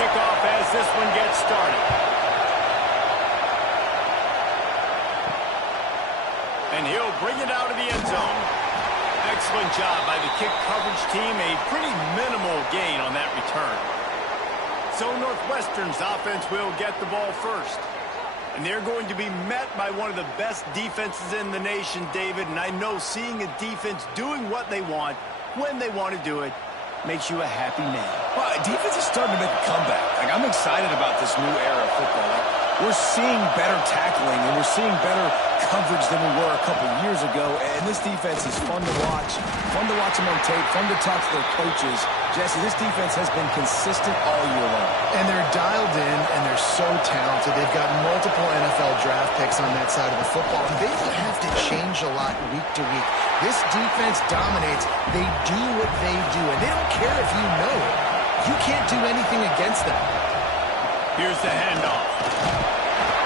kickoff as this one gets started. And he'll bring it out of the end zone. Excellent job by the kick coverage team. A pretty minimal gain on that return. So Northwestern's offense will get the ball first. And they're going to be met by one of the best defenses in the nation, David. And I know seeing a defense doing what they want, when they want to do it, makes you a happy man. Well, defense is starting to make a comeback. Like, I'm excited about this new era of football. Like, we're seeing better tackling, and we're seeing better coverage than we were a couple years ago. And this defense is fun to watch them on tape, fun to talk to their coaches. Jesse, this defense has been consistent all year long. And they're dialed in, and they're so talented. They've got multiple NFL draft picks on that side of the football, and they don't have to change a lot week to week. This defense dominates. They do what they do, and they don't care if you know it. You can't do anything against them. Here's the handoff.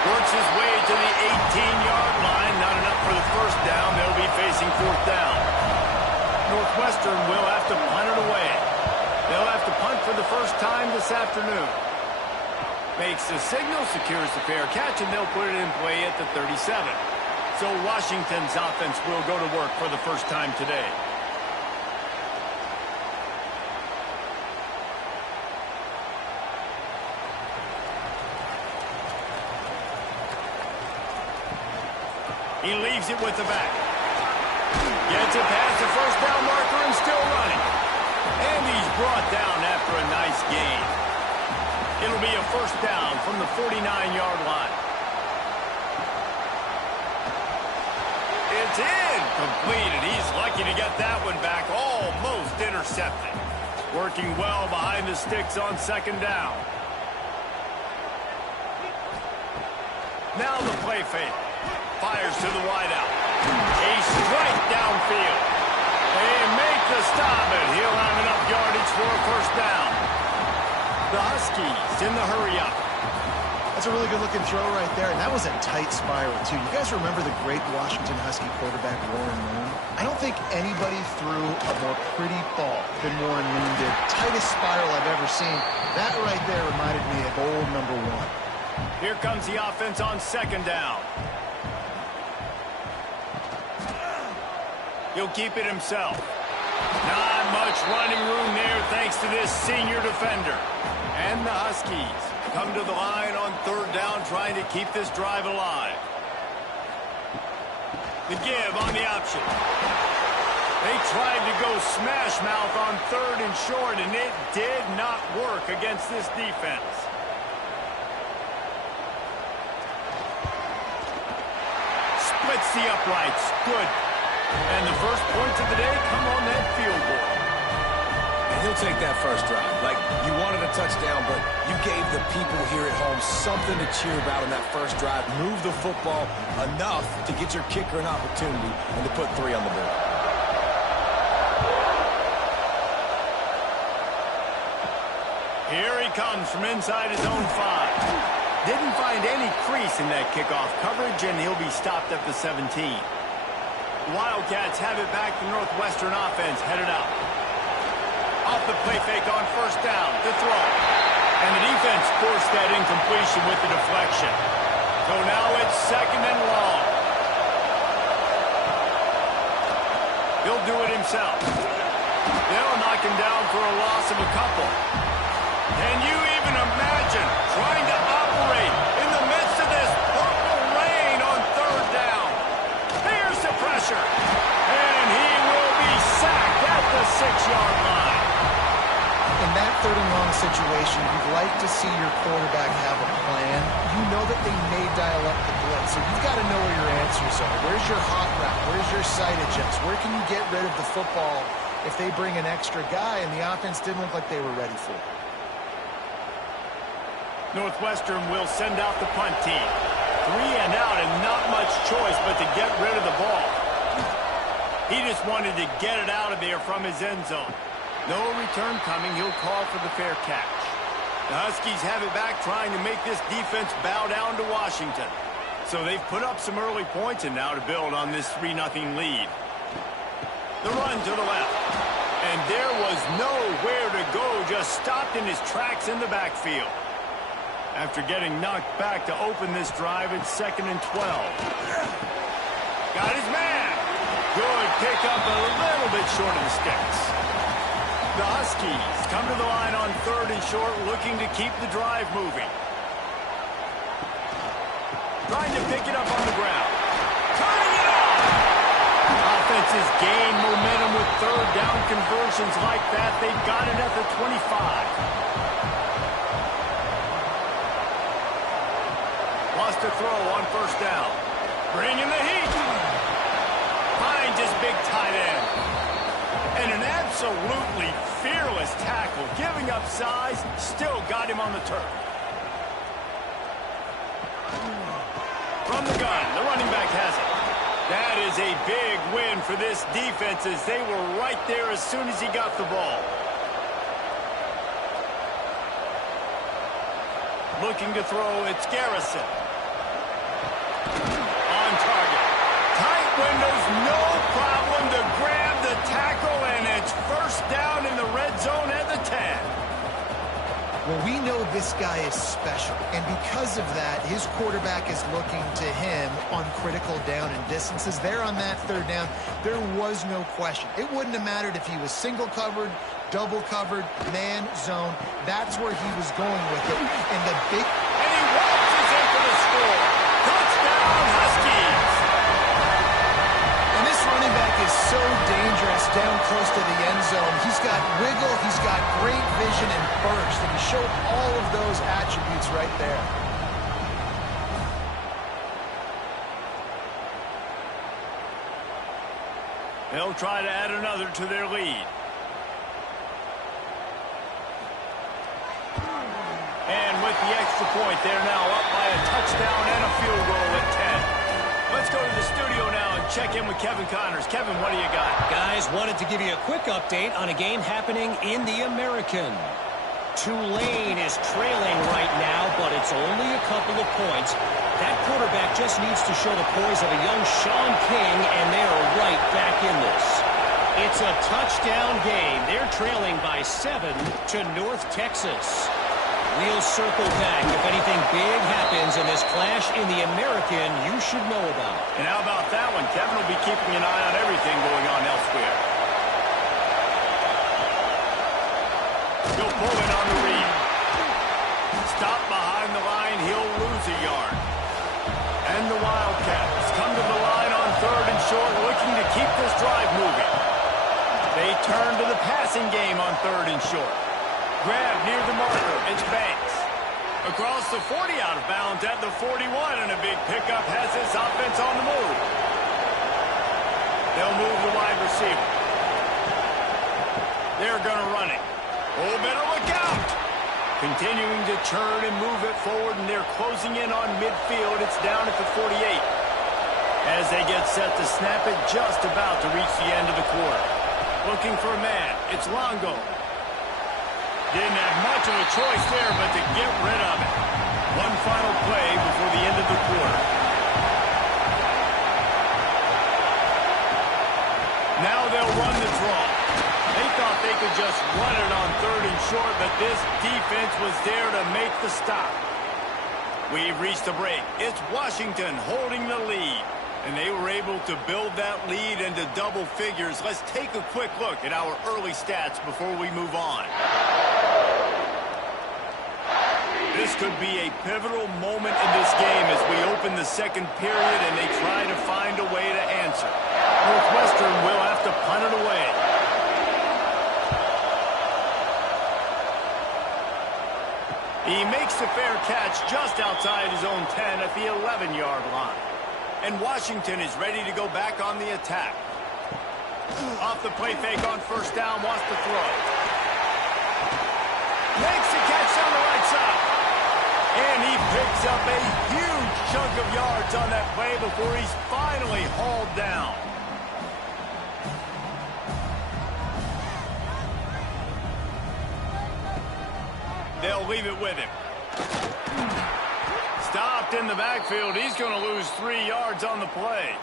Works his way to the 18-yard line. Not enough for the first down. They'll be facing fourth down. Northwestern will have to punt it away. They'll have to punt for the first time this afternoon. Makes the signal, secures the fair catch, and they'll put it in play at the 37. So Washington's offense will go to work for the first time today. He leaves it with the back. Gets it past the first down marker and still running. And he's brought down after a nice gain. It'll be a first down from the 49-yard line. It's in. Completed. He's lucky to get that one back. Almost intercepted. Working well behind the sticks on second down. Now the play fake. Fires to the wideout. A strike downfield. They make the stop, and he'll have enough yardage for a first down. The Huskies in the hurry-up. That's a really good-looking throw right there, and that was a tight spiral, too. You guys remember the great Washington Husky quarterback, Warren Moon? I don't think anybody threw a more pretty ball than Warren Moon did. Tightest spiral I've ever seen. That right there reminded me of old number one. Here comes the offense on second down. He'll keep it himself. Not much running room there thanks to this senior defender. And the Huskies come to the line on third down trying to keep this drive alive. The give on the option. They tried to go smash mouth on third and short, and it did not work against this defense. Splits the uprights. Good. And the first points of the day come on that field goal. And he'll take that first drive. Like, you wanted a touchdown, but you gave the people here at home something to cheer about in that first drive. Move the football enough to get your kicker an opportunity and to put 3 on the board. Here he comes from inside his own 5. Didn't find any crease in that kickoff coverage, and he'll be stopped at the 17. Wildcats have it back. The Northwestern offense headed out. Off the play fake on first down. The throw. And the defense forced that incompletion with the deflection. So now it's second and long. He'll do it himself. They'll knock him down for a loss of a couple. Can you even imagine trying to operate in the midst of this purple rain on third down? Here's the pressure. And he will be sacked at the 6-yard line. In that third and long situation, you'd like to see your quarterback have a plan. You know that they may dial up the blitz, so you've got to know where your answers are. Where's your hot route? Where's your sight adjust? Where can you get rid of the football if they bring an extra guy and the offense didn't look like they were ready for it? Northwestern will send out the punt team. 3 and out and not much choice but to get rid of the ball. He just wanted to get it out of there from his end zone. No return coming. He'll call for the fair catch. The Huskies have it back trying to make this defense bow down to Washington. So they've put up some early points and now to build on this 3-0 lead. The run to the left. And there was nowhere to go, just stopped in his tracks in the backfield. After getting knocked back to open this drive, it's 2nd and 12. Got his man. Good pickup, a little bit short of the sticks. The Huskies come to the line on 3rd and short, looking to keep the drive moving. Trying to pick it up on the ground. Turning it off! Offenses gain momentum with 3rd down conversions like that. They've got it at the 25. Lost a throw on 1st down. Bringing the heat. Finds his big tight end. And an absolutely fearless tackle. Giving up size, still got him on the turf. From the gun, the running back has it. That is a big win for this defense as they were right there as soon as he got the ball. Looking to throw, it's Garrison. On target. Tight windows, no problem to grab the tackle, and it's 1st down in the red zone at the 10. Well, we know this guy is special, and because of that, his quarterback is looking to him on critical down and distances. There on that 3rd down, there was no question. It wouldn't have mattered if he was single covered, double covered, man, zone. That's where he was going with it. And the big... And he waltzes in for the score. Touchdown, Huskies! And this running back is so dangerous down close to the end zone. He's got wiggle, he's got great vision and burst, and he showed all of those attributes right there. They'll try to add another to their lead. And with the extra point, they're now up by a touchdown and a field goal at 10. Let's go to the studio now and check in with Kevin Connors. Kevin, what do you got? Guys, wanted to give you a quick update on a game happening in the American. Tulane is trailing right now, but it's only a couple of points. That quarterback just needs to show the poise of a young Sean King, and they are right back in this. It's a touchdown game. They're trailing by 7 to North Texas. We'll circle back if anything big happens in this clash in the American you should know about. And how about that one? Kevin will be keeping an eye on everything going on elsewhere. He'll pull it on the read. Stop behind the line. He'll lose a yard. And the Wildcats come to the line on 3rd and short, looking to keep this drive moving. They turn to the passing game on 3rd and short. Grab near the marker. It's Banks. Across the 40, out of bounds at the 41, and a big pickup has this offense on the move. They'll move the wide receiver. They're going to run it. Oh, better look out. Continuing to churn and move it forward, and they're closing in on midfield. It's down at the 48. As they get set to snap it, just about to reach the end of the quarter. Looking for a man. It's Longo. Didn't have much of a choice there, but to get rid of it. One final play before the end of the quarter. Now they'll run the draw. They thought they could just run it on 3rd and short, but this defense was there to make the stop. We've reached the break. It's Washington holding the lead, and they were able to build that lead into double figures. Let's take a quick look at our early stats before we move on. This could be a pivotal moment in this game as we open the 2nd period and they try to find a way to answer. Northwestern will have to punt it away. He makes the fair catch just outside his own 10 at the 11-yard line. And Washington is ready to go back on the attack. Off the play fake on 1st down, wants to throw. Makes the catch on the right side. And he picks up a huge chunk of yards on that play before he's finally hauled down. They'll leave it with him. Stopped in the backfield. He's going to lose 3 yards on the play.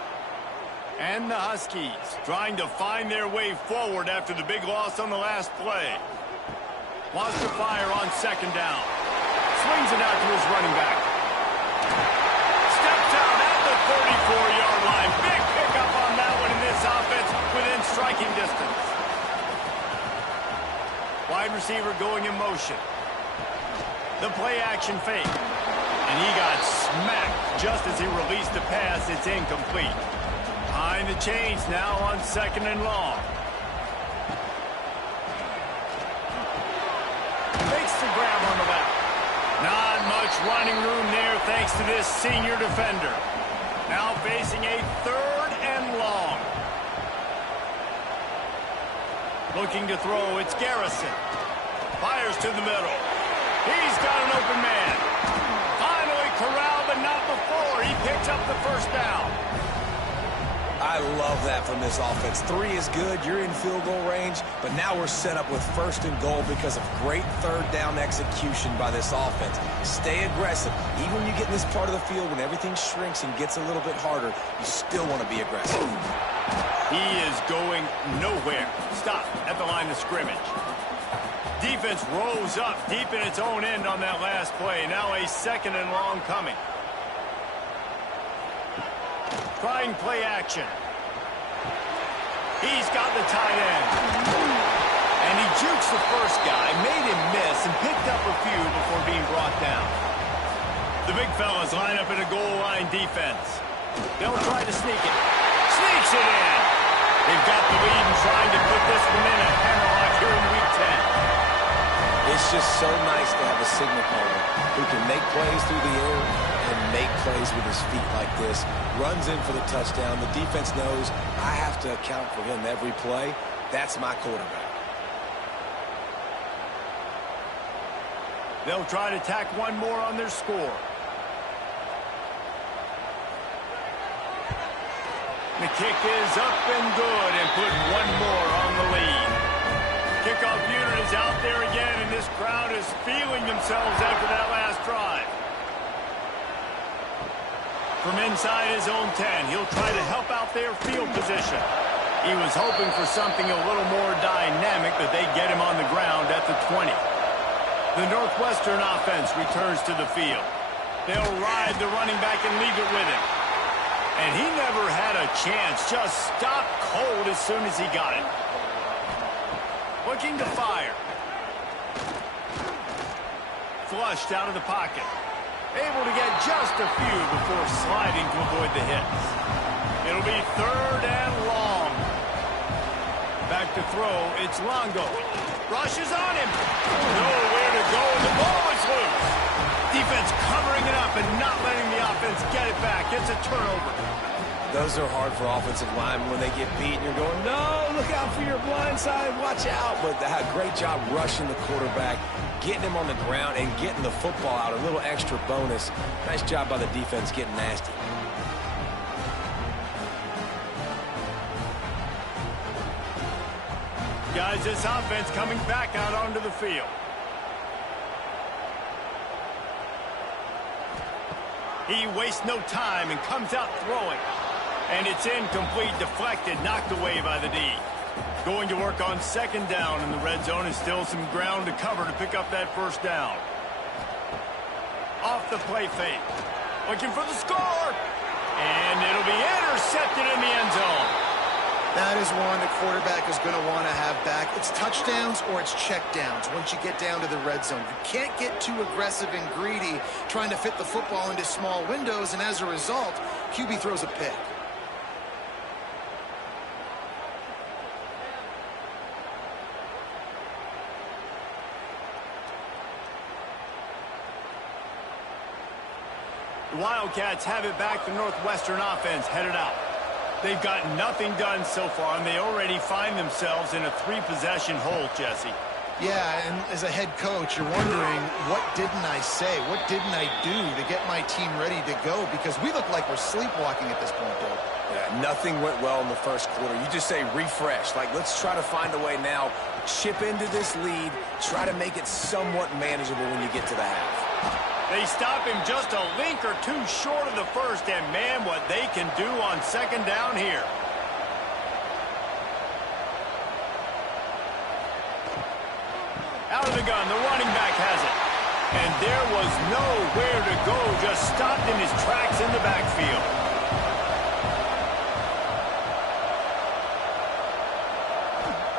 And the Huskies trying to find their way forward after the big loss on the last play. Lost to fire on second down. Swings it out to his running back. Steps out at the 34-yard line. Big pickup on that one in this offense within striking distance. Wide receiver going in motion. The play action fake. And he got smacked just as he released the pass. It's incomplete. Behind the chains now on second and long. Makes the grab on the left. Not much running room there thanks to this senior defender. Now facing a third and long. Looking to throw, it's Garrison. Fires to the middle. He's got an open man. Finally corralled, but not before. He picks up the first down. I love that from this offense. 3 is good. You're in field goal range, but now we're set up with first and goal because of great third down execution by this offense. Stay aggressive. Even when you get in this part of the field, when everything shrinks and gets a little bit harder, you still want to be aggressive. He is going nowhere. Stop at the line of scrimmage. Defense rose up deep in its own end on that last play. Now a second and long coming. Trying play action. He's got the tight end. And he jukes the first guy, made him miss, and picked up a few before being brought down. The big fellas line up in a goal line defense. They'll try to sneak it. Sneaks it in. They've got the lead and trying to put this one in a hammerlock here in Week 10. It's just so nice to have a signal caller who can make plays through the air and make plays with his feet like this. Runs in for the touchdown. The defense knows I have to account for him every play. That's my quarterback. They'll try to tack one more on their score. The kick is up and good and put one more on the lead. Kickoff unit is out there again, and this crowd is feeling themselves after that last drive. From inside his own 10, he'll try to help out their field position. He was hoping for something a little more dynamic, but they get him on the ground at the 20. The Northwestern offense returns to the field. They'll ride the running back and leave it with him. And he never had a chance, just stopped cold as soon as he got it. Looking to fire. Flushed out of the pocket. Able to get just a few before sliding to avoid the hits. It'll be third and long. Back to throw, it's Longo. Rushes on him. Nowhere to go, and the ball is loose. Defense covering it up and not letting the offense get it back. It's a turnover. Those are hard for offensive linemen when they get beat and you're going, no, look out for your blind side, watch out. But they had a great job rushing the quarterback, getting him on the ground, and getting the football out, a little extra bonus. Nice job by the defense getting nasty. Guys, this offense coming back out onto the field. He wastes no time and comes out throwing. And it's incomplete, deflected, knocked away by the D. Going to work on second down in the red zone, and still some ground to cover to pick up that first down. Off the play fake. Looking for the score. And it'll be intercepted in the end zone. That is one the quarterback is going to want to have back. It's touchdowns or it's checkdowns once you get down to the red zone. You can't get too aggressive and greedy trying to fit the football into small windows, and as a result, QB throws a pick. The Wildcats have it back. The Northwestern offense headed out. They've got nothing done so far, and they already find themselves in a 3-possession hole, Jesse. Yeah, and as a head coach, you're wondering, what didn't I say? What didn't I do to get my team ready to go? Because we look like we're sleepwalking at this point, Bill. Yeah, nothing went well in the first quarter. You just say refresh. Like, let's try to find a way now. Chip into this lead. Try to make it somewhat manageable when you get to the half. They stop him just a link or two short of the first, and man, what they can do on second down here. And there was nowhere to go, just stopped in his tracks in the backfield.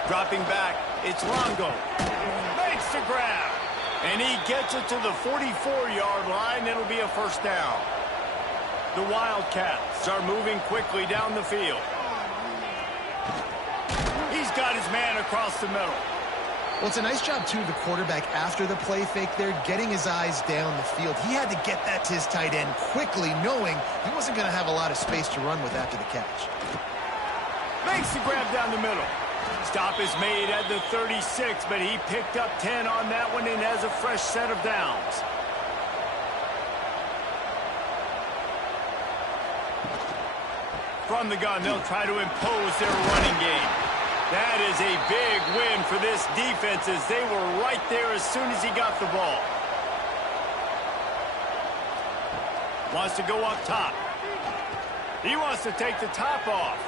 Dropping back, it's Longo. Makes the grab. And he gets it to the 44-yard line. It'll be a first down. The Wildcats are moving quickly down the field. He's got his man across the middle. Well, it's a nice job, too, of the quarterback after the play fake there, getting his eyes down the field. He had to get that to his tight end quickly, knowing he wasn't going to have a lot of space to run with after the catch. Makes the grab down the middle. Stop is made at the 36, but he picked up 10 on that one and has a fresh set of downs. From the gun, they'll try to impose their running game. That is a big win for this defense as they were right there as soon as he got the ball. Wants to go up top. He wants to take the top off.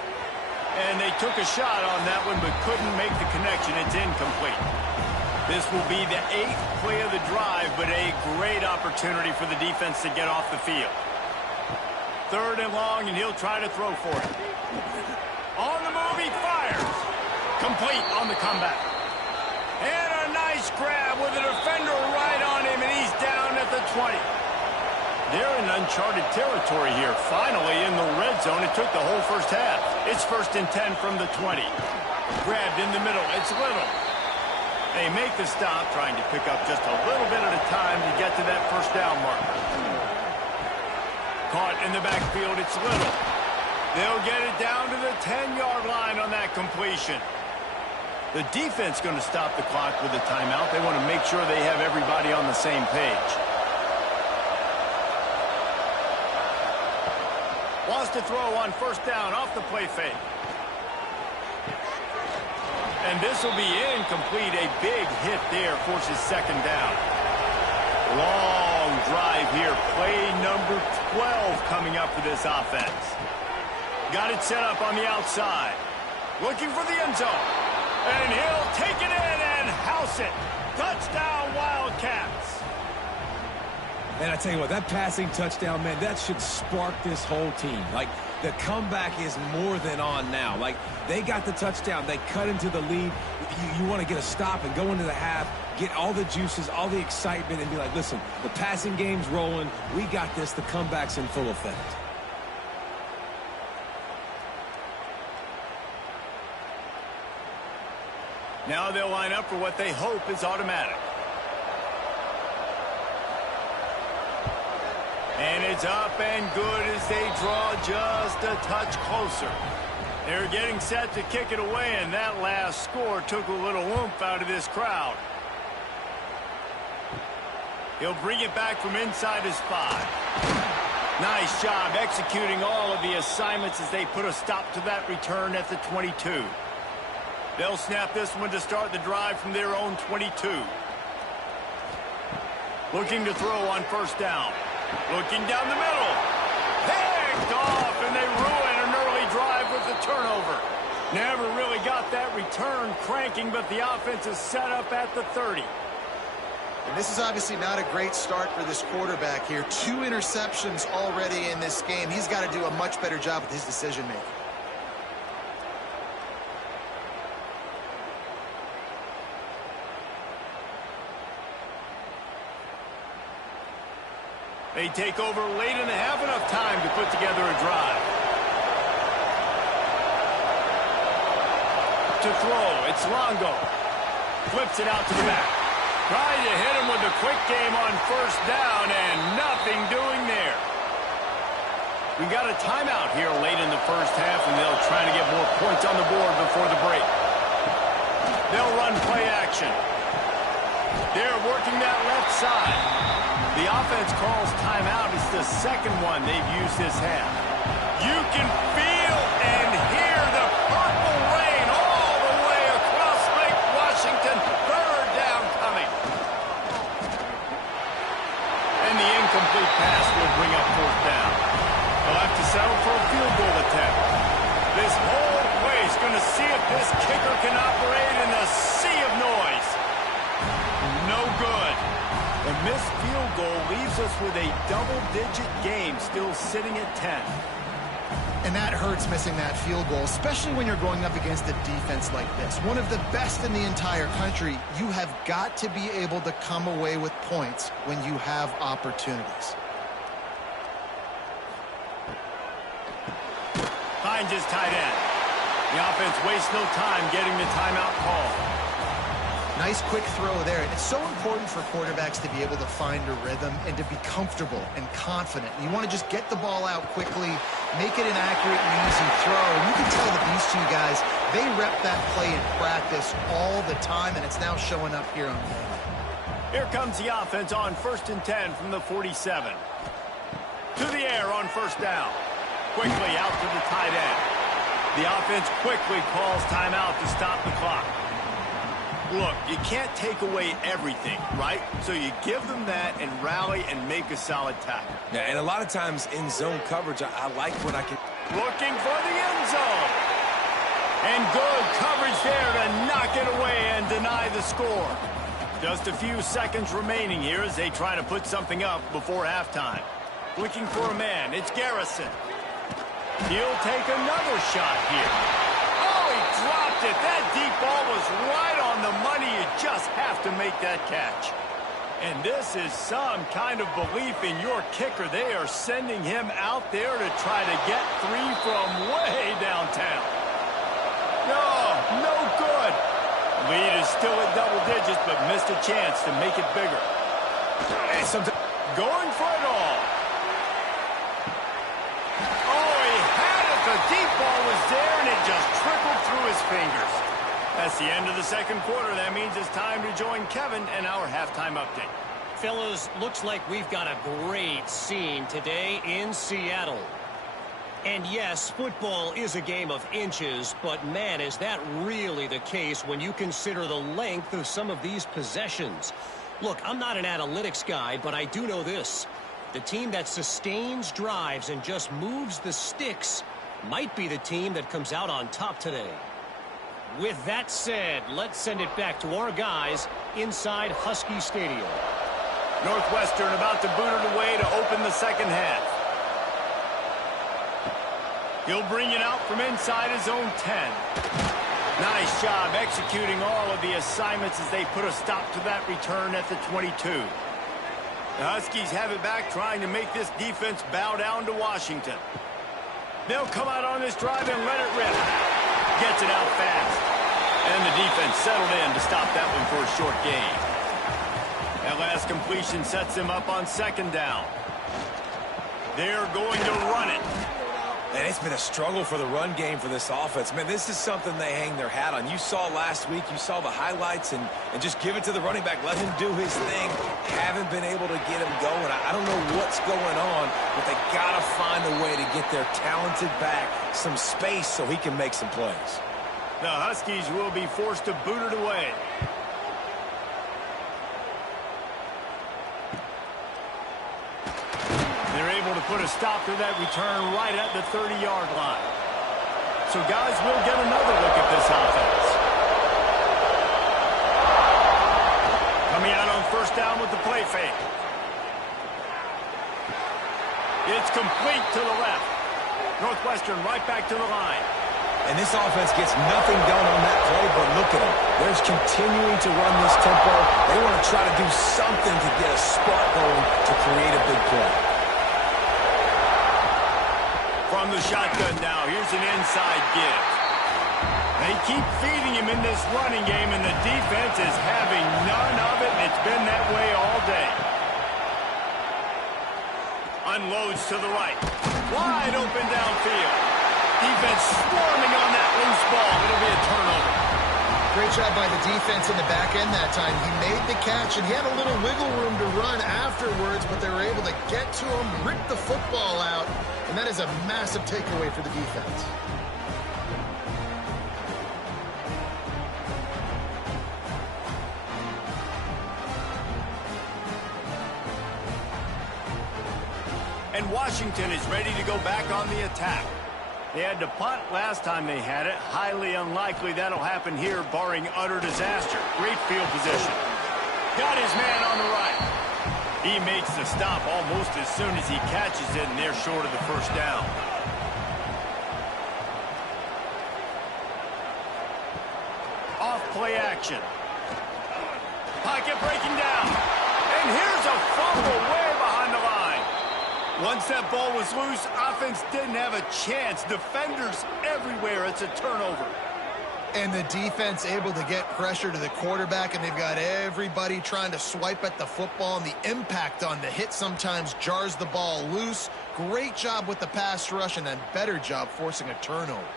And they took a shot on that one but couldn't make the connection. It's incomplete. This will be the 8th play of the drive, but a great opportunity for the defense to get off the field. 3rd and long, and he'll try to throw for it. On the move, he fires. Complete on the comeback. And a nice grab with a defender right on him, and he's down at the 20. They're in uncharted territory here. Finally in the red zone. It took the whole first half. It's 1st and 10 from the 20. Grabbed in the middle. It's Little. They make the stop, trying to pick up just a little bit at a time to get to that first down marker. Caught in the backfield. It's Little. They'll get it down to the 10-yard line on that completion. The defense going to stop the clock with a timeout. They want to make sure they have everybody on the same page. Wants to throw on 1st down off the play fake. And this will be incomplete. A big hit there forces 2nd down. Long drive here. Play number 12 coming up for this offense. Got it set up on the outside. Looking for the end zone. And he'll take it in and house it. Touchdown, Wildcats. And I tell you what, that passing touchdown, man, that should spark this whole team. Like, the comeback is more than on now. Like, they got the touchdown. They cut into the lead. You want to get a stop and go into the half, get all the juices, all the excitement, and be like, listen, the passing game's rolling. We got this. The comeback's in full effect. Now they'll line up for what they hope is automatic. And it's up and good as they draw just a touch closer. They're getting set to kick it away, and that last score took a little oomph out of this crowd. He'll bring it back from inside his 5. Nice job executing all of the assignments as they put a stop to that return at the 22. They'll snap this one to start the drive from their own 22. Looking to throw on 1st down. Looking down the middle. Picked off, and they ruin an early drive with the turnover. Never really got that return cranking, but the offense is set up at the 30. And this is obviously not a great start for this quarterback here. 2 interceptions already in this game. He's got to do a much better job with his decision-making. They take over late in the half, enough time to put together a drive. To throw, it's Longo. Flips it out to the back. Trying to hit him with a quick game on 1st down, and nothing doing there. We got a timeout here late in the first half, and they'll try to get more points on the board before the break. They'll run play action. They're working that left side. The offense calls timeout. It's the 2nd one they've used this half. You can feel and hear the purple rain all the way across Lake Washington. 3rd down coming. And the incomplete pass will bring up 4th down. They'll have to settle for a field goal attempt. This whole place going to see if this kicker can operate in a sea of noise. No good. And missed field goal leaves us with a double-digit game still sitting at 10. And that hurts, missing that field goal, especially when you're going up against a defense like this. One of the best in the entire country. You have got to be able to come away with points when you have opportunities. Finds his tight end. The offense wastes no time getting the timeout call. Nice quick throw there. It's so important for quarterbacks to be able to find a rhythm and to be comfortable and confident. You want to just get the ball out quickly, make it an accurate and easy throw. And you can tell that these two guys, they rep that play in practice all the time, and it's now showing up here on game. Here comes the offense on 1st and 10 from the 47. To the air on 1st down. Quickly out to the tight end. The offense quickly calls timeout to stop the clock. Look, you can't take away everything, right? So you give them that and rally and make a solid tackle. Yeah, and a lot of times in zone coverage, I like when I can... Looking for the end zone. And good coverage there to knock it away and deny the score. Just a few seconds remaining here as they try to put something up before halftime. Looking for a man. It's Garrison. He'll take another shot here. Oh, he dropped it. That deep ball was right on the money. You just have to make that catch. And this is some kind of belief in your kicker. They are sending him out there to try to get three from way downtown. No good. Lead is still at double digits, but missed a chance to make it bigger. And going for it all. The deep ball was there, and it just trickled through his fingers. That's the end of the second quarter. That means it's time to join Kevin and our halftime update. Fellas, looks like we've got a great scene today in Seattle. And yes, football is a game of inches, but man, is that really the case when you consider the length of some of these possessions. Look, I'm not an analytics guy, but I do know this. The team that sustains drives and just moves the sticks might be the team that comes out on top today. With that said, let's send it back to our guys inside Husky Stadium. Northwestern about to boot it away to open the second half. He'll bring it out from inside his own 10. Nice job executing all of the assignments as they put a stop to that return at the 22. The Huskies have it back, trying to make this defense bow down to Washington. They'll come out on this drive and let it rip. Gets it out fast. And the defense settled in to stop that one for a short gain. That last completion sets them up on 2nd down. They're going to run it. And it's been a struggle for the run game for this offense. Man, this is something they hang their hat on. You saw last week, you saw the highlights, and just give it to the running back. Let him do his thing. Haven't been able to get him going. I don't know what's going on, but they got to find a way to get their talented back some space so he can make some plays. The Huskies will be forced to boot it away. They're able to put a stop to that return right at the 30-yard line. So, guys, we'll get another look at this offense. Coming out on 1st down with the play fake. It's complete to the left. Northwestern right back to the line. And this offense gets nothing done on that play, but look at them. They're continuing to run this tempo. They want to try to do something to get a spark going to create a big play. From the shotgun now, here's an inside give. They keep feeding him in this running game, and the defense is having none of it, and it's been that way all day. Unloads to the right. Wide open downfield. Defense swarming on that loose ball. It'll be a turnover. Great job by the defense in the back end that time. He made the catch, and he had a little wiggle room to run afterwards, but they were able to get to him, rip the football out, and that is a massive takeaway for the defense. And Washington is ready to go back on the attack. They had to punt last time they had it. Highly unlikely that'll happen here, barring utter disaster. Great field position. Got his man on the right. He makes the stop almost as soon as he catches it, and they're short of the first down. Off play action. Pocket breaking down. And here's a fumble way behind the line. Once that ball was loose, offense didn't have a chance. Defenders everywhere. It's a turnover. And the defense able to get pressure to the quarterback, and they've got everybody trying to swipe at the football, and the impact on the hit sometimes jars the ball loose. Great job with the pass rush, and a better job forcing a turnover.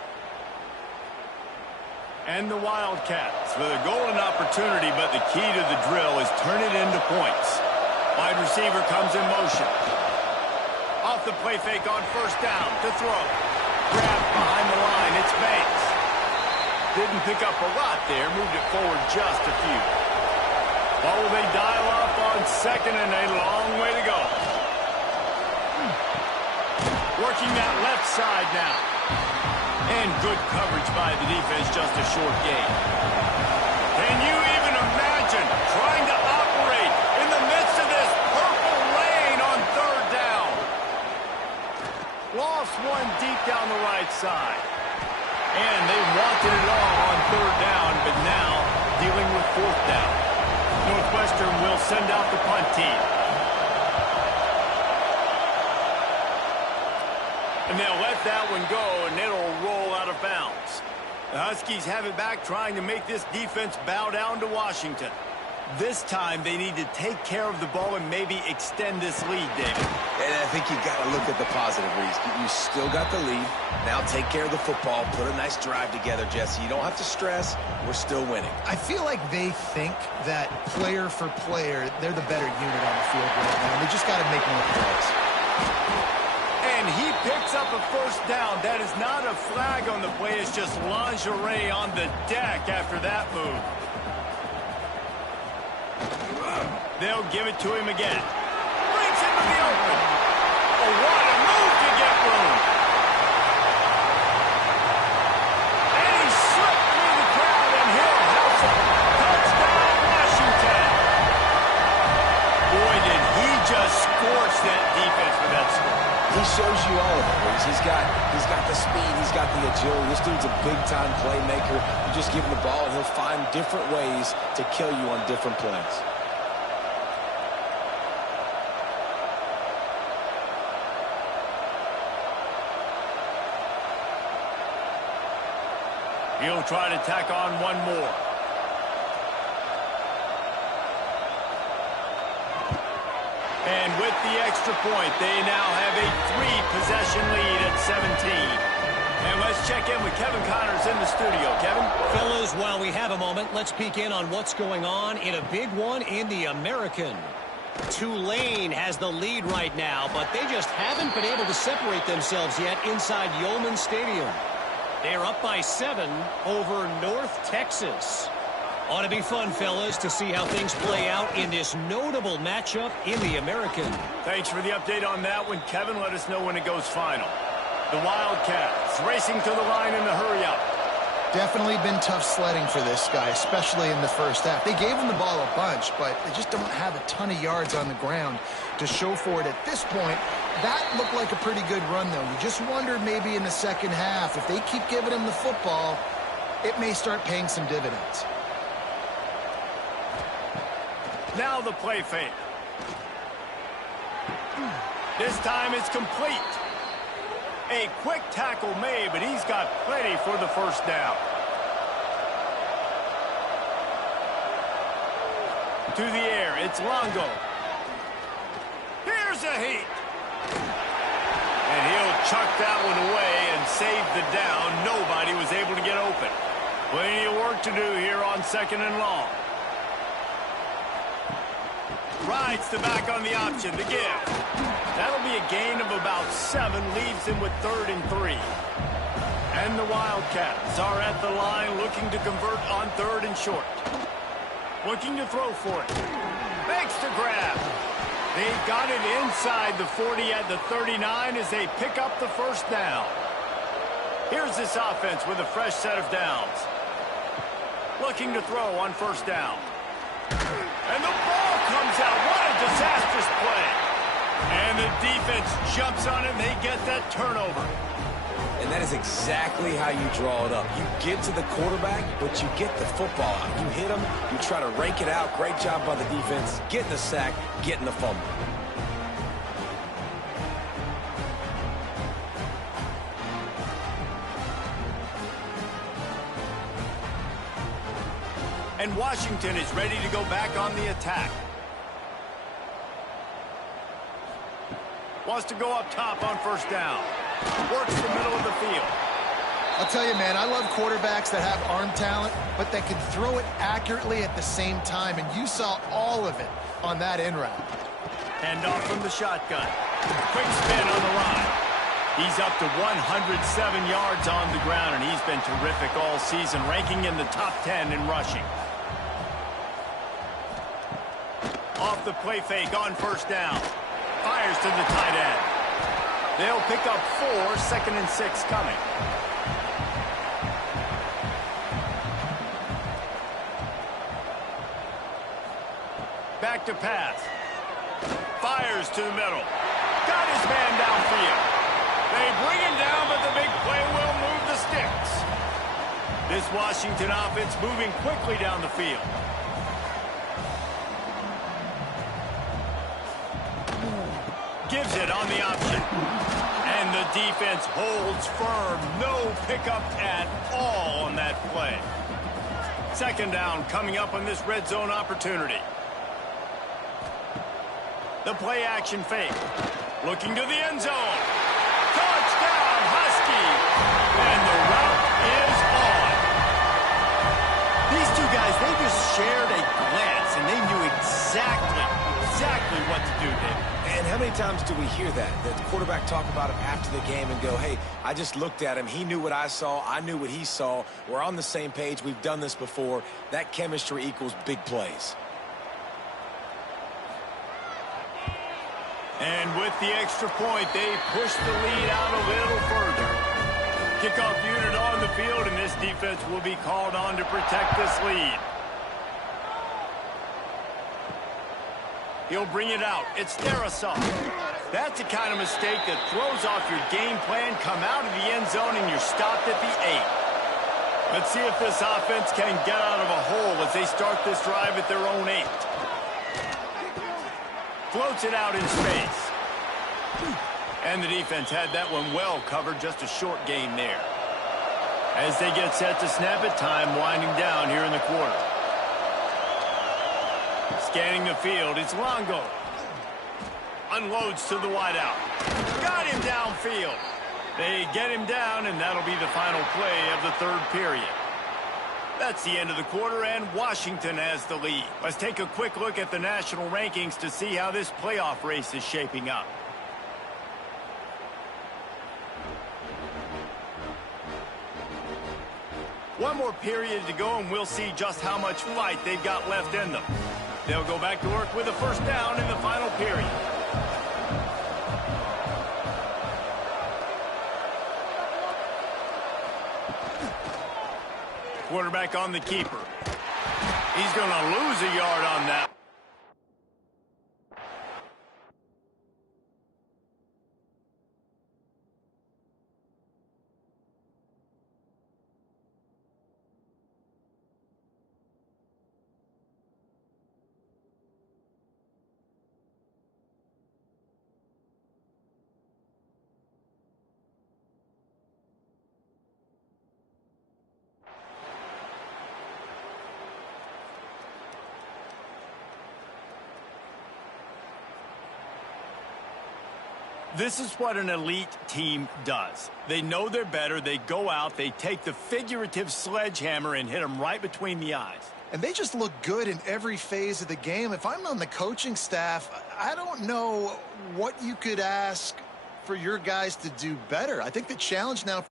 And the Wildcats with a golden opportunity, but the key to the drill is turn it into points. Wide receiver comes in motion. Off the play fake on first down to throw. Grab behind the line. It's Banks. Didn't pick up a lot there. Moved it forward just a few. Oh, they dial up on second and a long way to go. Working that left side now. And good coverage by the defense, just a short gain. Can you even imagine trying to operate in the midst of this purple lane on third down? Lost one deep down the right side. And they wanted it all on third down, but now dealing with fourth down. Northwestern will send out the punt team. And they'll let that one go, and it'll roll out of bounds. The Huskies have it back, trying to make this defense bow down to Washington. This time, they need to take care of the ball and maybe extend this lead, David. And I think you got to look at the positive, Reese. You still got the lead. Now take care of the football. Put a nice drive together, Jesse. You don't have to stress. We're still winning. I feel like they think that player for player, they're the better unit on the field right now. They just got to make more plays. And he picks up a first down. That is not a flag on the play. It's just lingerie on the deck after that move. They'll give it to him again. Brings him to the open. Oh, what a move to get room. And he slipped through the crowd, and he'll house it. Touchdown, Washington. Boy, did he just scorch that defense with that score. He shows you all of it, Reese. He's got the speed. He's got the agility. This dude's a big-time playmaker. You just give him the ball, and he'll find different ways to kill you on different plays. He'll try to tack on one more. And with the extra point, they now have a 3-possession lead at 17. And let's check in with Kevin Connors in the studio. Kevin? Fellas, while we have a moment, let's peek in on what's going on in a big one in the American. Tulane has the lead right now, but they just haven't been able to separate themselves yet inside Yeoman Stadium. They're up by 7 over North Texas. Ought to be fun, fellas, to see how things play out in this notable matchup in the American. Thanks for the update on that one, Kevin. Let us know when it goes final. The Wildcats racing to the line in the hurry-up. Definitely been tough sledding for this guy, especially in the first half. They gave him the ball a bunch, but they just don't have a ton of yards on the ground to show for it at this point. That looked like a pretty good run, though. You just wonder maybe in the second half, if they keep giving him the football, it may start paying some dividends. Now the play fake. This time it's complete. A quick tackle made, but he's got plenty for the first down. To the air, it's Longo. Here's a heat. And he'll chuck that one away and save the down. Nobody was able to get open. Plenty of work to do here on second and long. Rides the back on the option to give. That'll be a gain of about 7, leaves him with 3rd and 3. And the Wildcats are at the line looking to convert on 3rd and short. Looking to throw for it. Makes the grab. They've got it inside the 40 at the 39 as they pick up the first down. Here's this offense with a fresh set of downs. Looking to throw on first down. And the ball comes out. What a disastrous play The defense jumps on it, and they get that turnover. And that is exactly how you draw it up. You get to the quarterback, but you get the football out. You hit him, you try to rake it out. Great job by the defense, getting the sack, getting the fumble. And Washington is ready to go back on the attack. Wants to go up top on first down. Works the middle of the field. I'll tell you, man, I love quarterbacks that have arm talent, but that can throw it accurately at the same time, and you saw all of it on that in route. Hand off from the shotgun. Quick spin on the line. He's up to 107 yards on the ground, and he's been terrific all season, ranking in the top 10 in rushing. Off the play fake on first down. Fires to the tight end. They'll pick up 4, 2nd and 6 coming. Back to pass. Fires to the middle. Got his man downfield. They bring him down, but the big play will move the sticks. This Washington offense moving quickly down the field. Gives it on the option. And the defense holds firm. No pickup at all on that play. 2nd down coming up on this red zone opportunity. The play action fake. Looking to the end zone. Touchdown, Husky. And the route is on. These two guys, they just shared a glance, and they knew exactly what to do, David. And how many times do we hear that? That the quarterback talk about him after the game and go, hey, I just looked at him. He knew what I saw. I knew what he saw. We're on the same page. We've done this before. That chemistry equals big plays. And with the extra point, they push the lead out a little further. Kickoff unit on the field, and this defense will be called on to protect this lead. He'll bring it out. It's Darisaw. That's the kind of mistake that throws off your game plan. Come out of the end zone, and you're stopped at the 8. Let's see if this offense can get out of a hole as they start this drive at their own 8. Floats it out in space. And the defense had that one well covered. Just a short gain there. As they get set to snap it, time winding down here in the quarter. Scanning the field, it's Longo. Unloads to the wideout. Got him downfield. They get him down, and that'll be the final play of the 3rd period. That's the end of the quarter, and Washington has the lead. Let's take a quick look at the national rankings to see how this playoff race is shaping up. One more period to go, and we'll see just how much fight they've got left in them. They'll go back to work with a first down in the final period. Quarterback on the keeper. He's going to lose a yard on that. This is what an elite team does. They know they're better. They go out. They take the figurative sledgehammer and hit them right between the eyes. And they just look good in every phase of the game. If I'm on the coaching staff, I don't know what you could ask for your guys to do better. I think the challenge now